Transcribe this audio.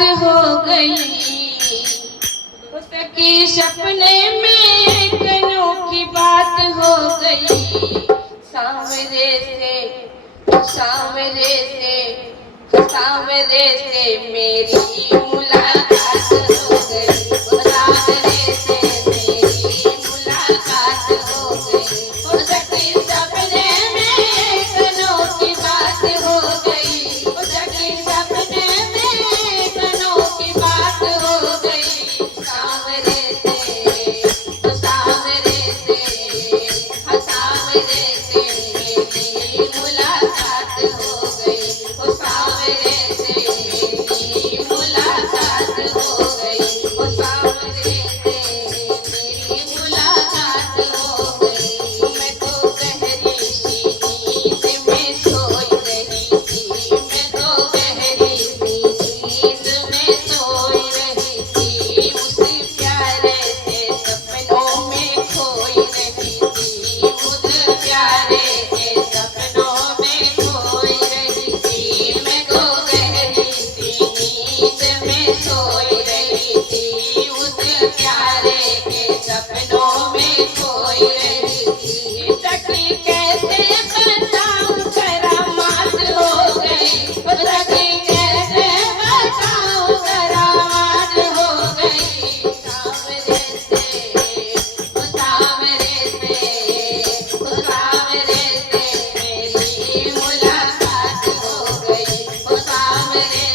हो गई। उसकी सपने में एक अनोखी बात हो गई। सांवरे से मेरी मुलाकात हो गई। सांवरे से मेरी मुलाकात हो गई। उसकी सपने में एक अनोखी बात हो गई। उसकी सपने में एक अनोखी बात हो गई। सांवरे से मेरी मुलाकात हो गई। ओ सांवरे से मेरी मुलाकात हो गई। ओ सांवरे से मेरी मुलाकात हो गई। मैं तो गहरी सी नींद में सोई रही थी। मैं तो गहरी सी नींद में सोई रही थी। उस प्यारे से सपनों में खोई रही थी। उस प्यारे के सपनों में खोई रही थी। मैं तो गहरी सी नींद में सोई रही थी। उस प्यारे के सपनों में खोई रही थी। सखी कैसे बताऊं करामात हो गई। सखी कैसे बताऊं करामात हो गई। सांवरे से मेरी मुलाकात हो गई। ओ सांवरे